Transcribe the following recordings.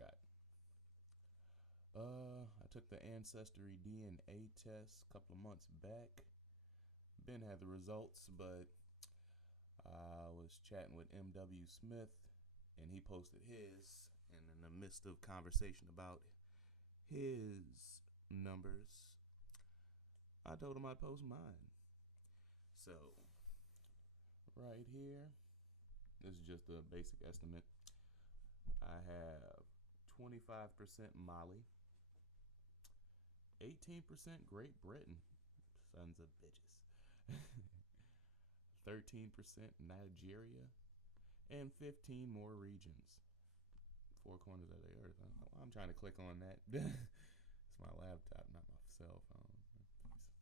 forgot. I took the ancestry DNA test a couple of months back. Ben had the results, but I was chatting with M.W. Smith, and he posted his. And in the midst of conversation about his numbers, I told him I'd post mine. So, right here, this is just a basic estimate. I have 25% Mali, 18% Great Britain, sons of bitches, 13% Nigeria, and 15 more regions. Four corners of the earth. I'm trying to click on that. It's my laptop, not my cell phone.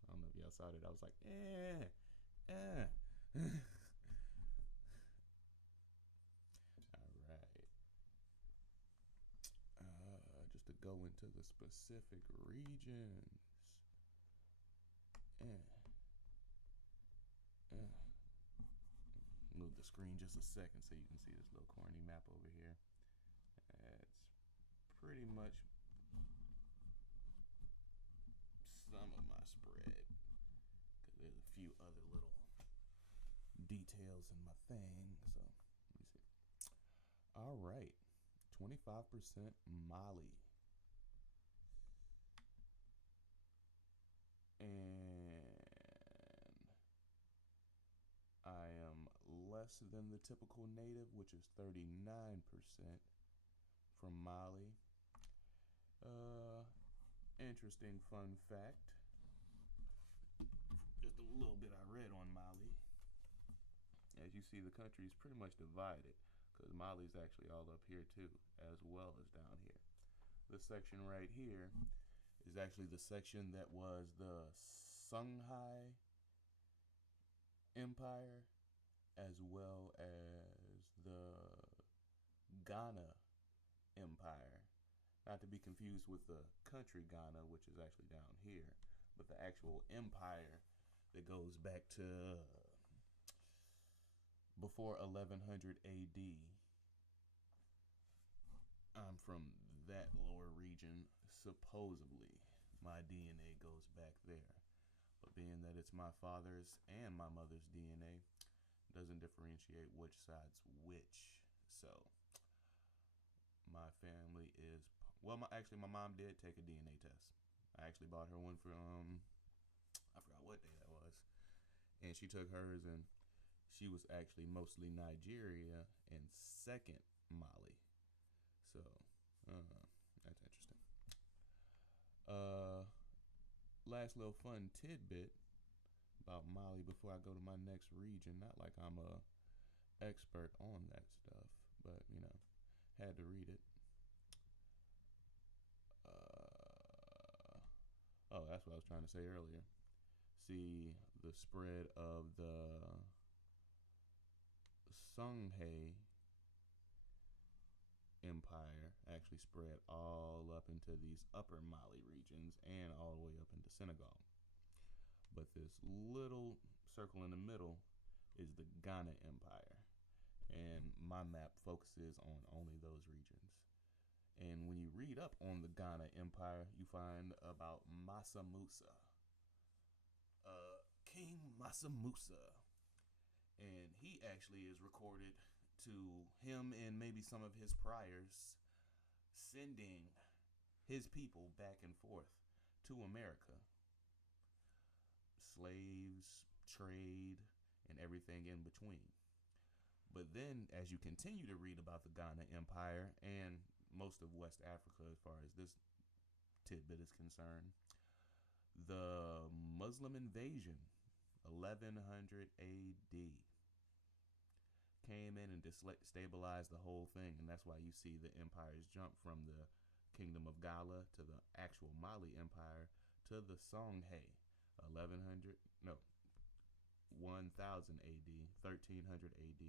I don't know if y'all saw that. I was like, All right. Just to go into the specific regions. Move the screen just a second so you can see this little corny map over here. It's pretty much some of my spread, because there's a few other little details in my thing. So let me see. All right, 25% Mali, and I am less than the typical native, which is 39% from Mali. Interesting fun fact, just a little bit I read on Mali. As you see, the country is pretty much divided, because Mali's actually all up here too, as well as down here. This section right here is actually the section that was the Songhai Empire, as well as the Ghana Empire. Not to be confused with the country Ghana, which is actually down here, but the actual empire that goes back to before 1100 AD. I'm from that lower region. Supposedly, my DNA goes back there. But being that it's my father's and my mother's DNA, doesn't differentiate which side's which. So, my family is... Well, my mom did take a DNA test. I actually bought her one for, I forgot what day that was. And she took hers, and she was actually mostly Nigeria and second Mali. So, that's interesting. Last little fun tidbit about Mali before I go to my next region. Not like I'm a expert on that stuff, but, you know, had to read it. Oh, that's what I was trying to say earlier. See, the spread of the Songhai Empire actually spread all up into these upper Mali regions and all the way up into Senegal. But this little circle in the middle is the Ghana Empire. And my map focuses on only those regions. And when you read up on the Ghana Empire, you find about Massa Musa. King Massa Musa. And he actually is recorded to him and maybe some of his priors sending his people back and forth to America. Slaves, trade, and everything in between. But then, as you continue to read about the Ghana Empire and most of West Africa, as far as this tidbit is concerned, the Muslim invasion, 1100 AD, came in and destabilized the whole thing. And that's why you see the empires jump from the Kingdom of Gala to the actual Mali Empire to the Songhai, 1000 AD, 1300 AD,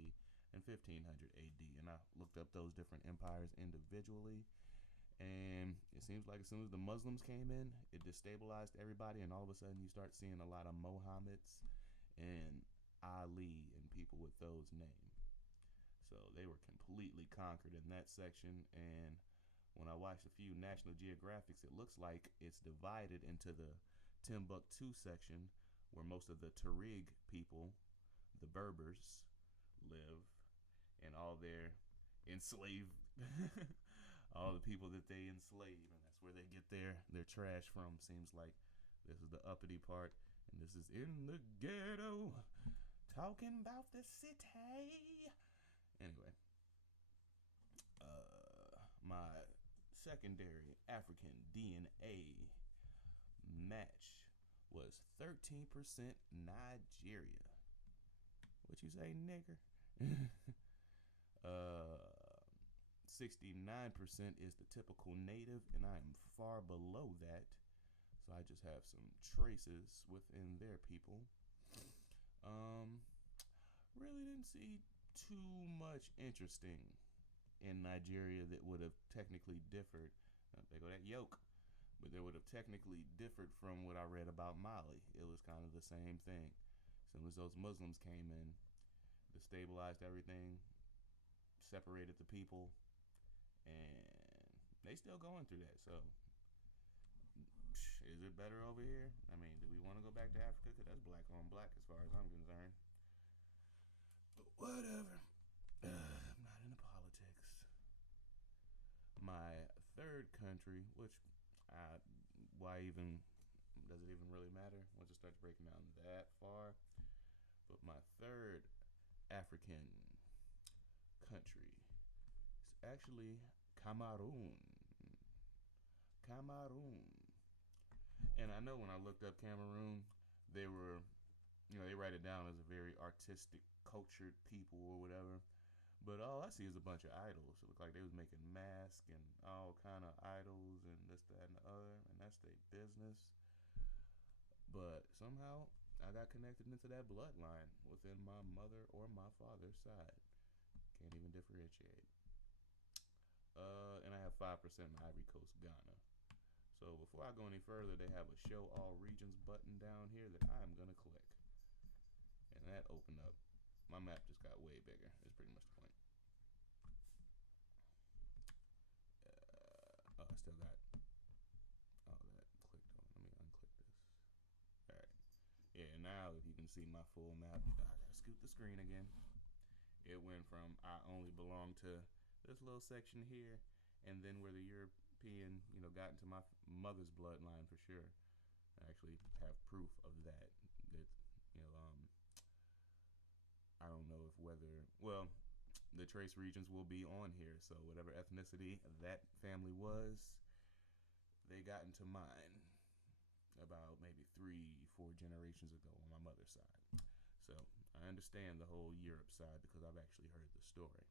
and 1500 AD. And I looked up those different empires individually, and it seems like as soon as the Muslims came in, it destabilized everybody, and all of a sudden you start seeing a lot of Mohammeds and Ali and people with those names. So they were completely conquered in that section, and When I watched a few National Geographics, it looks like it's divided into the Timbuktu section, where most of the Tuareg people, the Berbers, live, and all their enslaved, all the people that they enslave, and that's where they get their trash from. Seems like this is the uppity part, and this is in the ghetto, talking about the city. Anyway, my secondary African DNA match was 13% Nigeria. What you say, nigger? 69% is the typical native, and I am far below that. So I just have some traces within their people. Really didn't see too much interesting in Nigeria that would have technically differed. They go that yoke, but they would have technically differed from what I read about Mali. It was kind of the same thing. As soon as those Muslims came in, destabilized everything, separated the people, and they still going through that. So, is it better over here? I mean, do we want to go back to Africa? Because that's black on black as far as I'm concerned. But whatever. I'm not into politics. My third country, which why even does it even really matter once it starts breaking down that far? But my third African country is actually Cameroon. Cameroon. And I know when I looked up Cameroon, they were, they write it down as a very artistic, cultured people or whatever. But all I see is a bunch of idols. It looked like they was making masks and all kind of idols and this, that, and the other. And that's their business. But somehow I got connected into that bloodline within my mother or my father's side. Can't even differentiate. And I have 5% in Ivory Coast, Ghana. So before I go any further, they have a show all regions button down here that I'm going to click. And that opened up. My map just got way bigger. It's pretty much the point. I still got all that clicked on. Let me unclick this. All right. Yeah, now if you can see my full map, I gotta scoot the screen again. It went from I only belong to this little section here, and then where the European, got into my mother's bloodline for sure. I actually have proof of that. That, I don't know if the trace regions will be on here. So whatever ethnicity that family was, they got into mine about maybe 3-4 generations ago on my mother's side. So I understand the whole Europe side because I've actually heard the story.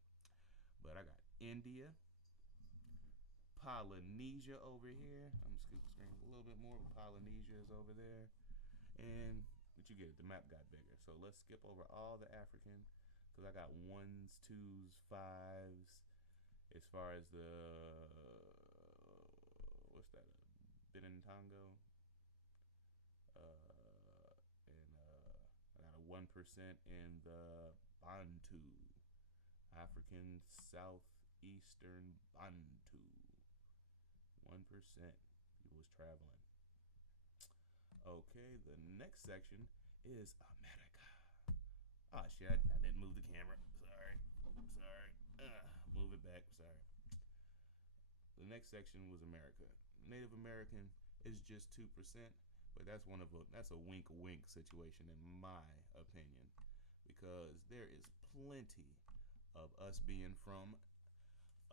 But I got India, Polynesia over here. I'm gonna scoot the screen a little bit more, but Polynesia is over there. And but you get it, the map got bigger. So let's skip over all the African, because I got 1s, 2s, 5s. As far as what's that? Benin Tongo. And I got a 1% in the Bantu, African Southeastern Bantu. 1%. He was traveling. Okay, the next section is America. Oh shit, I didn't move the camera. Sorry. Move it back. Sorry. The next section was America. Native American is just 2%, but that's a wink situation in my opinion, because there is plenty of us being from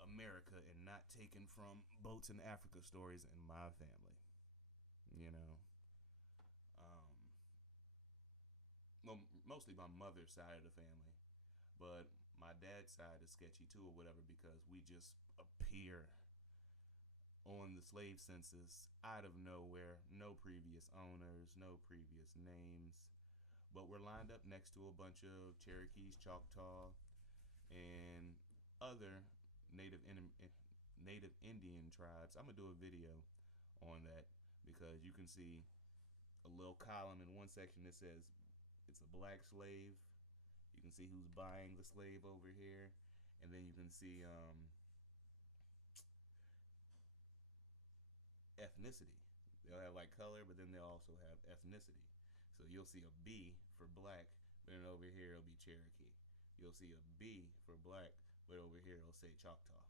America and not taken from boats in Africa stories in my family. Well, mostly my mother's side of the family, but my dad's side is sketchy too or whatever, because we just appear on the slave census out of nowhere. No previous owners, no previous names, but we're lined up next to a bunch of Cherokees, Choctaw, and other Native Indian tribes. I'm gonna do a video on that, because you can see a little column in one section that says it's a black slave. You can see who's buying the slave over here, and then you can see ethnicity. They'll have like color, but then they'll also have ethnicity. So you'll see a B for black, but then over here it'll be Cherokee. You'll see a B for black, but over here it'll say Choctaw.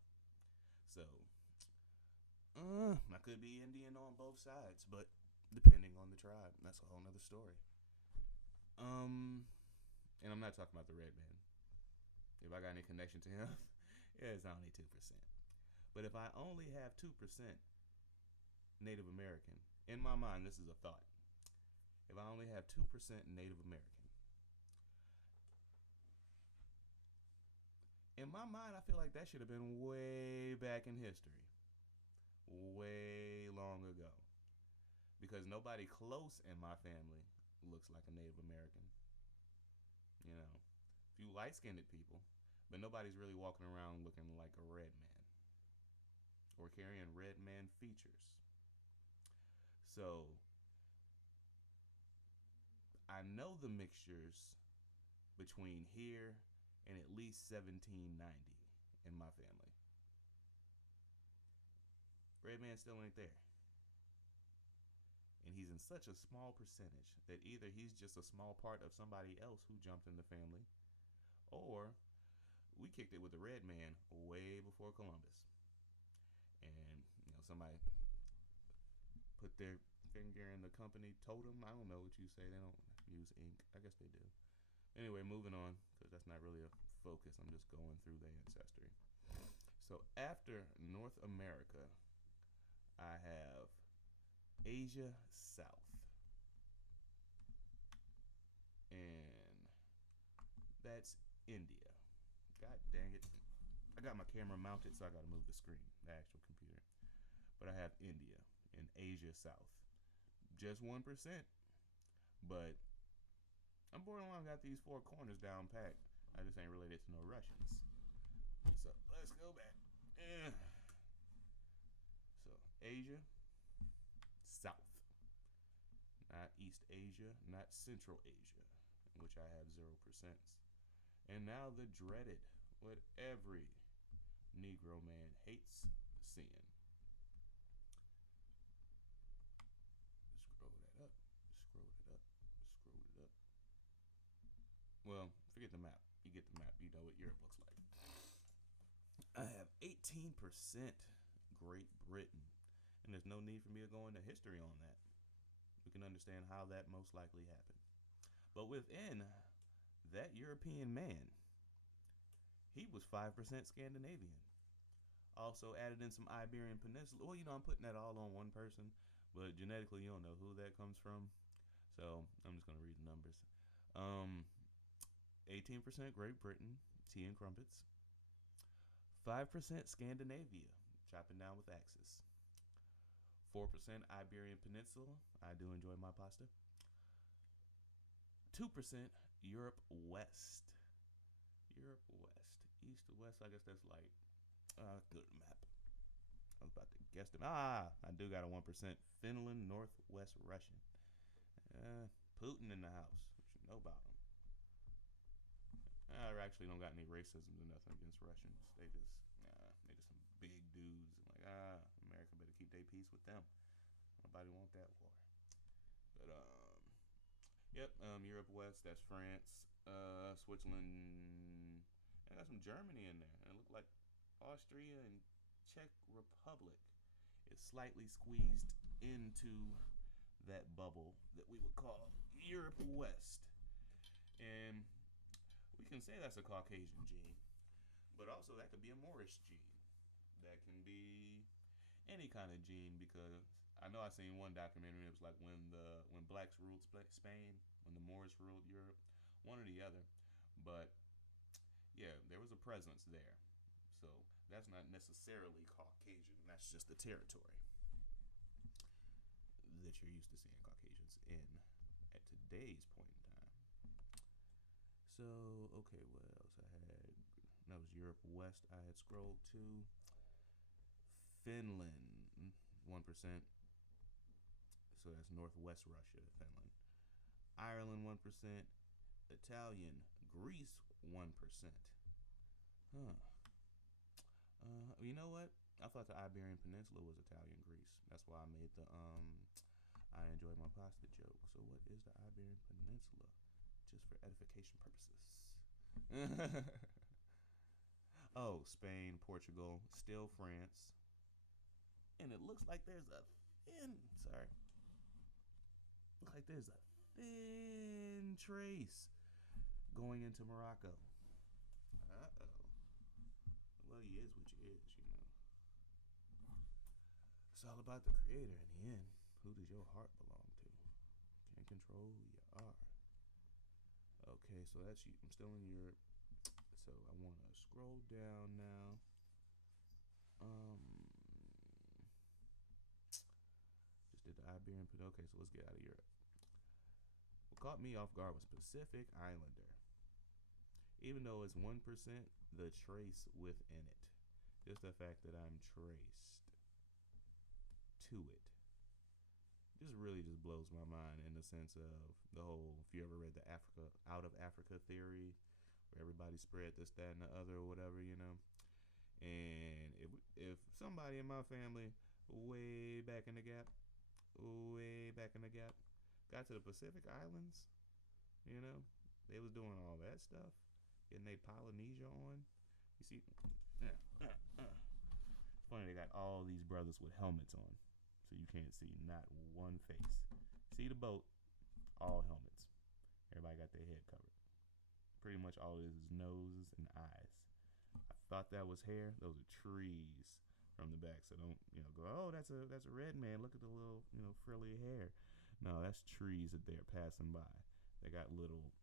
So I could be Indian on both sides, but depending on the tribe, that's a whole nother story. And I'm not talking about the red man. If I got any connection to him, yeah, it's only 2%. But if I only have 2% Native American, in my mind, this is a thought. If I only have 2% Native American, in my mind, I feel like that should have been way back in history, way long ago. Because nobody close in my family looks like a Native American. You know, a few light skinned people, but nobody's really walking around looking like a red man or carrying red man features. So I know the mixtures between here and at least 1790 in my family. Red man still ain't there. And he's in such a small percentage that either he's just a small part of somebody else who jumped in the family, or we kicked it with the red man way before Columbus. And, somebody put their finger in the company totem. I don't know what you say. They don't use ink. I guess they do. Anyway, moving on, because that's not really a focus. I'm just going through the ancestry. So after North America, I have Asia South. And that's India. God dang it. I got my camera mounted, so I got to move the screen, the actual computer. But I have India and Asia South. Just 1%. But I'm borderline got these four corners down packed. I just ain't related to no Russians. So let's go back. So Asia South. Not East Asia, not Central Asia, in which I have 0%. And now the dreaded, what every Negro man hates seeing. Scroll that up, scroll it up, scroll it up. Well, forget the map. You get the map. You know what Europe looks like. I have 18% Great Britain. And there's no need for me to go into history on that. We can understand how that most likely happened. But within that European man, he was 5% Scandinavian. Also added in some Iberian Peninsula. Well, I'm putting that all on one person, but genetically you don't know who that comes from. So I'm just going to read the numbers. 18% Great Britain, tea and crumpets. 5% Scandinavia, chopping down with axes. 4% Iberian Peninsula. I do enjoy my pasta. 2% Europe West. Europe West. East to West, I guess that's like, good map. I was about to guess them. I do got a 1%. Finland, Northwest Russian. Putin in the house. What you know about him? I actually don't got any racism or nothing against Russians. They just some big dudes. Like, America better keep their peace with them. Nobody want that war. But, Europe West, that's France, Switzerland. I got some Germany in there. And it looked like Austria and Czech Republic is slightly squeezed into that bubble that we would call Europe West. And we can say that's a Caucasian gene, but also that could be a Moorish gene. That can be any kind of gene, because I know I seen one documentary. It was like when blacks ruled Spain, when the Moors ruled Europe, one or the other. But yeah, there was a presence there. So that's not necessarily Caucasian. That's just the territory that you're used to seeing Caucasians in at today's point in time. So, okay, what else I had? That was Europe West. I had scrolled to Finland, 1%. So that's Northwest Russia, Finland. Ireland, 1%. Italian, Greece, 1%. Huh. You know what? I thought the Iberian Peninsula was Italian Greece. That's why I made the I enjoy my pasta joke. So what is the Iberian Peninsula? Just for edification purposes. Oh, Spain, Portugal, still France. And it looks like there's a thin sorry. Looks like there's a thin trace going into Morocco. Uh-oh. Well, you is what you is, you know. It's all about the creator in the end. Who does your heart belong to? Can't control who you are. Okay, so that's you. I'm still in Europe. So I want to scroll down now. Just did the Iberian. Okay, so let's get out of Europe. What caught me off guard was Pacific Islander. Even though it's 1%, the trace within it. Just the fact that I'm traced to it. Just really just blows my mind in the sense of the whole, if you ever read the Africa out of Africa theory, where everybody spread this, that, and the other or whatever, you know. And if somebody in my family way back in the gap, got to the Pacific Islands, you know, they was doing all that stuff, getting they Polynesia on. You see, it's funny, they got all these brothers with helmets on, so you can't see not one face. See the boat, all helmets. Everybody got their head covered. Pretty much all it is noses and eyes. I thought that was hair. Those are trees from the back. So don't, you know, go, oh, that's a red man. Look at the little, you know, frilly hair. No, that's trees that they're passing by. They got little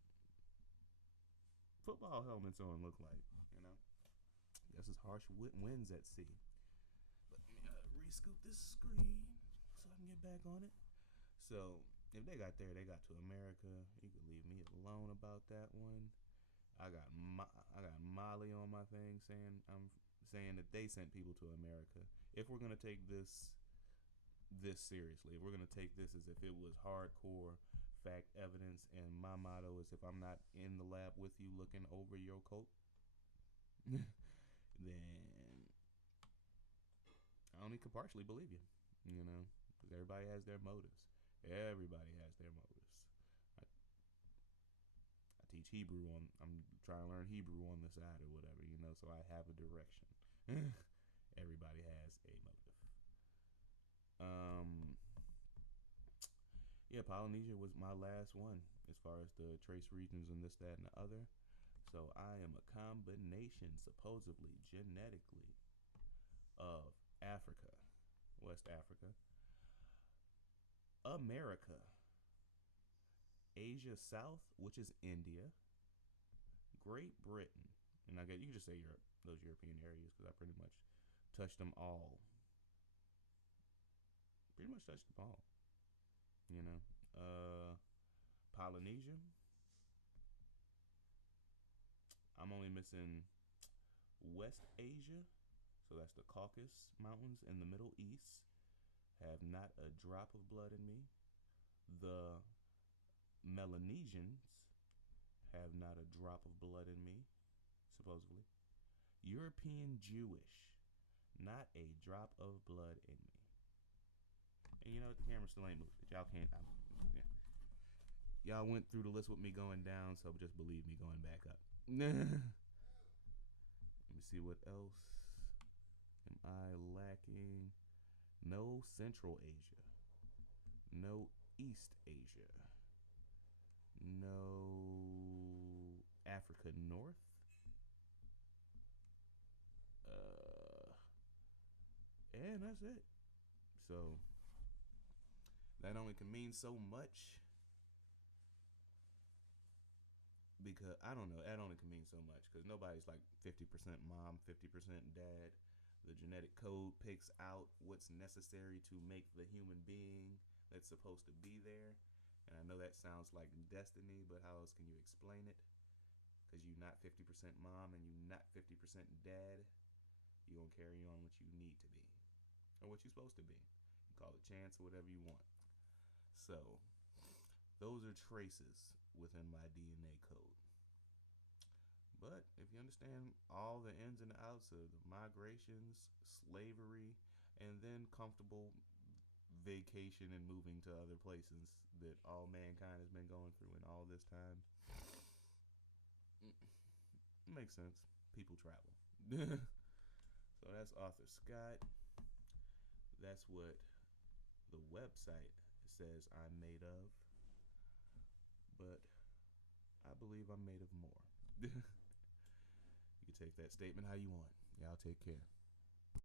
football helmets on, look like, you know. Guess it's harsh winds at sea. Let me re-scoop this screen so I can get back on it. So if they got there, they got to America. You can leave me alone about that one. I got Molly on my thing saying that they sent people to America. If we're gonna take this seriously, if we're gonna take this as if it was hardcore fact evidence, and my motto is if I'm not in the lab with you looking over your coat, then I only could partially believe you, you know, because everybody has their motives. Everybody has their motives. I teach Hebrew I'm trying to learn Hebrew on the side or whatever, you know, so I have a direction. Everybody has a motive. Yeah, Polynesia was my last one as far as the trace regions and this, that, and the other. So I am a combination, supposedly, genetically, of Africa, West Africa, America, Asia South, which is India, Great Britain, and I guess you can just say Europe, those European areas, because I pretty much touched them all. Pretty much touched them all. You know, Polynesia. I'm only missing West Asia, so that's the Caucasus Mountains in the Middle East. Have not a drop of blood in me. The Melanesians have not a drop of blood in me, supposedly. European Jewish, not a drop of blood in me. And you know what? The camera still ain't moved. Y'all can't. Yeah. Y'all went through the list with me going down, so just believe me going back up. Let me see what else am I lacking. No Central Asia. No East Asia. No Africa North. And that's it. So that only can mean so much, because I don't know, that only can mean so much because nobody's like 50% mom, 50% dad. The genetic code picks out what's necessary to make the human being that's supposed to be there. And I know that sounds like destiny, but how else can you explain it? Because you're not 50% mom and you're not 50% dad. You're going to carry on what you need to be, or what you're supposed to be. You call it chance or whatever you want. So those are traces within my DNA code. But if you understand all the ins and outs of the migrations, slavery, and then comfortable vacation and moving to other places that all mankind has been going through in all this time, it makes sense. People travel. So that's Arthur Scott. That's what the website says I'm made of. But I believe I'm made of more. You can take that statement how you want. Y'all take care.